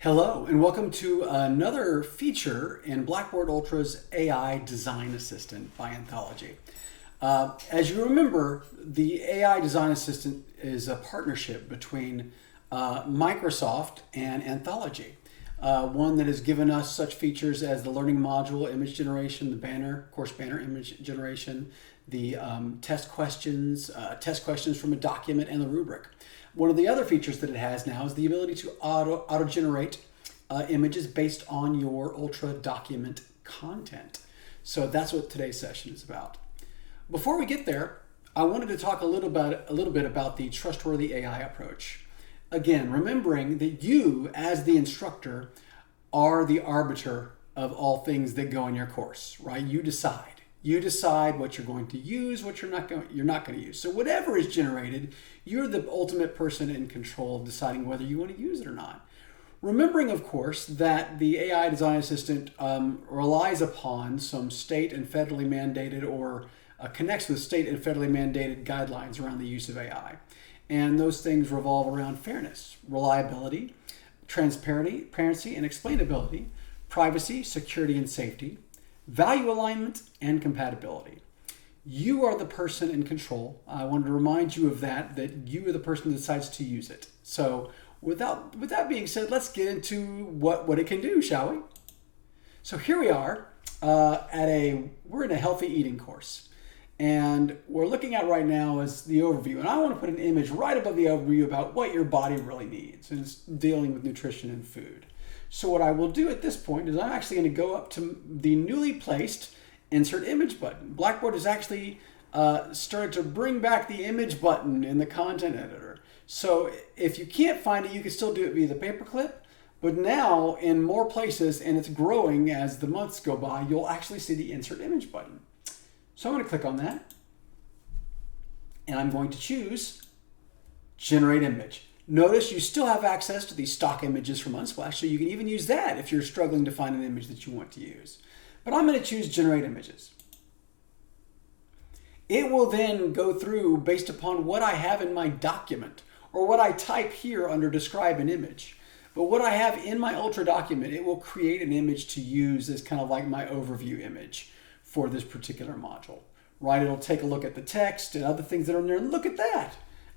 Hello, and welcome to another feature in Blackboard Ultra's AI Design Assistant by Anthology. As you remember, the AI Design Assistant is a partnership between Microsoft and Anthology. One that has given us such features as the learning module, image generation, the banner, course banner image generation, the test questions from a document, and the rubric. One of the other features that it has now is the ability to auto-generate images based on your Ultra document content. So that's what today's session is about. Before we get there, I wanted to talk a little bit about the trustworthy AI approach. Again, remembering that you, as the instructor, are the arbiter of all things that go in your course, right? You decide. You decide what you're going to use, what you're not going to use. So whatever is generated, you're the ultimate person in control of deciding whether you want to use it or not. Remembering, of course, that the AI Design Assistant relies upon some state and federally mandated or connects with state and federally mandated guidelines around the use of AI. And those things revolve around fairness, reliability, transparency and explainability, privacy, security and safety, value alignment, and compatibility. You are the person in control. I wanted to remind you of that you are the person that decides to use it. So with that being said, let's get into what it can do, shall we? So here we are we're in a healthy eating course. And we're looking at right now is the overview. And I want to put an image right above the overview about what your body really needs. And it's dealing with nutrition and food. So what I will do at this point is I'm actually going to go up to the newly placed Insert Image button. Blackboard has actually started to bring back the image button in the content editor. So if you can't find it, you can still do it via the paperclip. But now in more places, and it's growing as the months go by, you'll actually see the Insert Image button. So I'm going to click on that. And I'm going to choose Generate Image. Notice you still have access to these stock images from Unsplash, so you can even use that if you're struggling to find an image that you want to use. But I'm going to choose Generate Images. It will then go through based upon what I have in my document or what I type here under Describe an Image. But what I have in my Ultra document, it will create an image to use as kind of like my overview image for this particular module, right? It'll take a look at the text and other things that are in there, and look at that.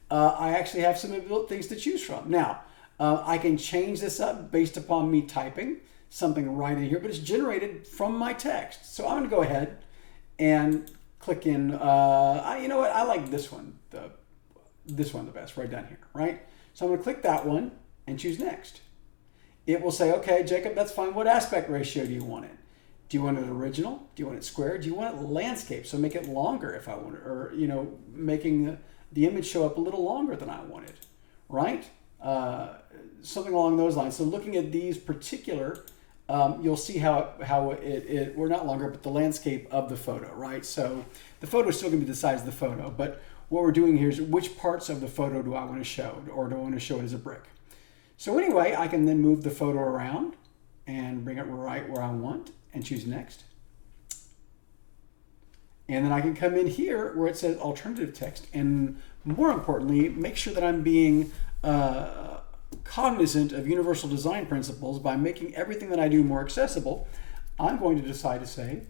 I actually have some things to choose from. Now, I can change this up based upon me typing something right in here, but it's generated from my text. So I'm going to go ahead and click in. You know what? I like this one, this one the best, right down here, right? So I'm going to click that one and choose Next. It will say, okay, Jacob, that's fine. What aspect ratio do you want it? Do you want it original? Do you want it square? Do you want it landscape? So make it longer if I want it, or making the image show up a little longer than I wanted, right? Something along those lines. So looking at these particular, you'll see how we're not longer, but the landscape of the photo, right? So the photo is still going to be the size of the photo, but what we're doing here is which parts of the photo do I want to show, or do I want to show it as a brick? So anyway, I can then move the photo around and bring it right where I want and choose Next. And then I can come in here where it says alternative text, and more importantly, make sure that I'm being cognizant of universal design principles by making everything that I do more accessible. I'm going to decide to say,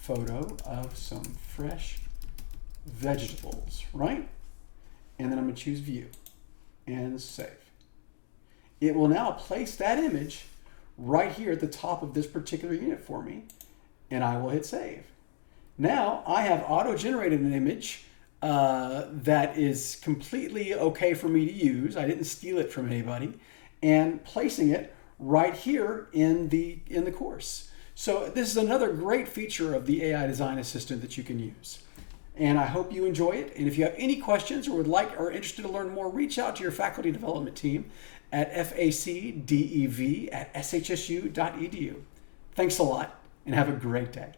photo of some fresh vegetables, right? And then I'm going to choose View and Save. It will now place that image right here at the top of this particular unit for me, and I will hit Save. Now I have auto-generated an image that is completely okay for me to use. I didn't steal it from anybody, and placing it right here in the course. So this is another great feature of the AI Design Assistant that you can use. And I hope you enjoy it. And if you have any questions or are interested to learn more, reach out to your faculty development team at facdev@shsu.edu. Thanks a lot, and have a great day.